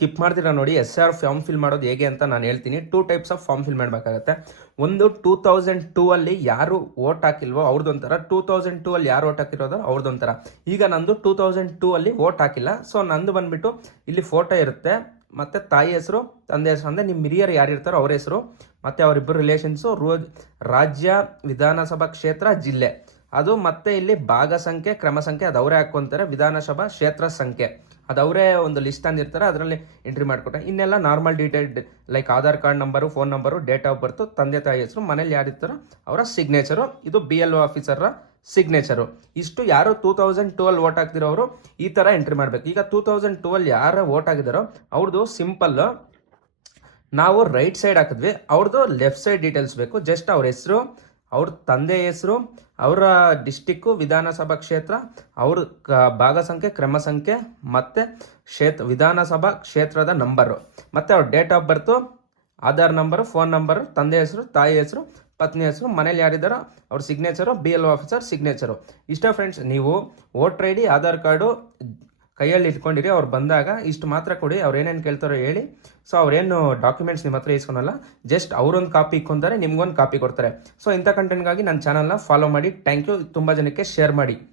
Skip ಮಾಡ್ತೀರಾ ನೋಡಿ. SR form fill ಮಾಡೋದು ಹೇಗೆ ಅಂತ ನಾನು ಹೇಳ್ತೀನಿ. 2 ಟೈಪ್ಸ್ ಆಫ್ ಫಾರ್ಮ್ ಫಿಲ್ ಮಾಡಬೇಕಾಗುತ್ತೆ. ಒಂದು 2002 ಅಲ್ಲಿ ಯಾರು ವೋಟ್ ಹಾಕಿಲ್ವೋ ಅವ್ರದ್ದೊಂಥರ, 2002 ಅಲ್ಲಿ ಯಾರು ವೋಟ್ ಹಾಕಿರೋದು ಅವ್ರದ್ದೊಂಥರ. ಈಗ ನಂದು 2002 ಅಲ್ಲಿ ವೋಟ್ ಹಾಕಿಲ್ಲ, ಸೊ ನಂದು ಬಂದ್ಬಿಟ್ಟು ಇಲ್ಲಿ ಫೋಟೋ ಇರುತ್ತೆ, ಮತ್ತೆ ತಾಯಿ ಹೆಸರು, ತಂದೆ ಹೆಸರು, ಅಂದರೆ ನಿಮ್ಮ ಹಿರಿಯರು ಯಾರು ಇರ್ತಾರೋ ಅವ್ರ ಹೆಸರು, ಮತ್ತೆ ಅವರಿಬ್ಬರು ರಿಲೇಷನ್ಸು, ರಾಜ್ಯ, ವಿಧಾನಸಭಾ ಕ್ಷೇತ್ರ, ಜಿಲ್ಲೆ ಅದು, ಮತ್ತೆ ಇಲ್ಲಿ ಭಾಗ ಸಂಖ್ಯೆ, ಕ್ರಮ ಸಂಖ್ಯೆ ಅದು ಅವರೇ ಹಾಕ್ಕೊಂತಾರೆ. ವಿಧಾನಸಭಾ ಕ್ಷೇತ್ರ ಸಂಖ್ಯೆ ಅದು ಅವರೇ ಒಂದು ಲಿಸ್ಟ್ ಅಂದಿರ್ತಾರೆ, ಅದರಲ್ಲಿ ಎಂಟ್ರಿ ಮಾಡಿಕೊಟ್ಟೆ. ಇನ್ನೆಲ್ಲ normal detail like Aadhaar card number, phone number, date of birth, ತಂದೆ ತಾಯಿ ಹೆಸರು, ಮನೇಲಿ ಯಾರಿರ್ತಾರೋ ಅವರ ಸಿಗ್ನೇಚರು, ಇದು BLO ಆಫೀಸರ ಸಿಗ್ನೇಚರು. ಇಷ್ಟು ಯಾರು 2002 ವೋಟ್ ಹಾಕ್ತಿರೋರು ಈ ಥರ ಎಂಟ್ರಿ ಮಾಡಬೇಕು. ಈಗ 2002 ಯಾರು ವೋಟ್ ಆಗಿದಾರೋ ಅವ್ರದ್ದು ಸಿಂಪಲ್ ನಾವು ರೈಟ್ ಸೈಡ್ ಹಾಕಿದ್ವಿ, ಅವ್ರದ್ದು ಲೆಫ್ಟ್ ಸೈಡ್ ಡೀಟೇಲ್ಸ್ ಬೇಕು. ಜಸ್ಟ್ ಅವ್ರ ಹೆಸರು, ಅವ್ರ ತಂದೆ ಹೆಸರು, ಅವರ ಡಿಸ್ಟಿಕ್ಕು, ವಿಧಾನಸಭಾ ಕ್ಷೇತ್ರ, ಅವ್ರ ಭಾಗ ಸಂಖ್ಯೆ, ಕ್ರಮ ಸಂಖ್ಯೆ, ಮತ್ತು ವಿಧಾನಸಭಾ ಕ್ಷೇತ್ರದ ನಂಬರು, ಮತ್ತು ಅವ್ರ date of birth, Aadhaar number, phone number, ತಂದೆ ಹೆಸರು, ತಾಯಿ ಹೆಸರು, ಪತ್ನಿ ಹೆಸರು, ಮನೇಲಿ ಯಾರಿದ್ದಾರೋ ಅವ್ರ ಸಿಗ್ನೇಚರು, BLO ಆಫೀಸರ್ ಸಿಗ್ನೇಚರು. ಇಷ್ಟ ಫ್ರೆಂಡ್ಸ್. ನೀವು ವೋಟರ್ ID, ಆಧಾರ್ ಕಾರ್ಡು ಕೈಯಲ್ಲಿ ಇಟ್ಕೊಂಡಿರಿ. ಅವ್ರು ಬಂದಾಗ ಇಷ್ಟು ಮಾತ್ರ ಕೊಡಿ, ಅವ್ರು ಏನೇನು ಕೇಳ್ತಾರೋ ಹೇಳಿ. ಸೊ ಅವ್ರೇನು ಡಾಕ್ಯುಮೆಂಟ್ಸ್ ನಿಮ್ಮ ಹತ್ರ ಇಸ್ಕೊಳಲ್ಲ, ಜಸ್ಟ್ ಅವರೊಂದು ಕಾಪಿ ಇಕ್ಕೊಂತಾರೆ, ನಿಮ್ಗೊಂದು ಕಾಪಿ ಕೊಡ್ತಾರೆ. ಸೊ ಇಂಥ ಕಂಟೆಂಟ್ಗಾಗಿ ನನ್ನ ಚಾನಲ್ನ ಫಾಲೋ ಮಾಡಿ. Thank you. ತುಂಬ ಜನಕ್ಕೆ ಶೇರ್ ಮಾಡಿ.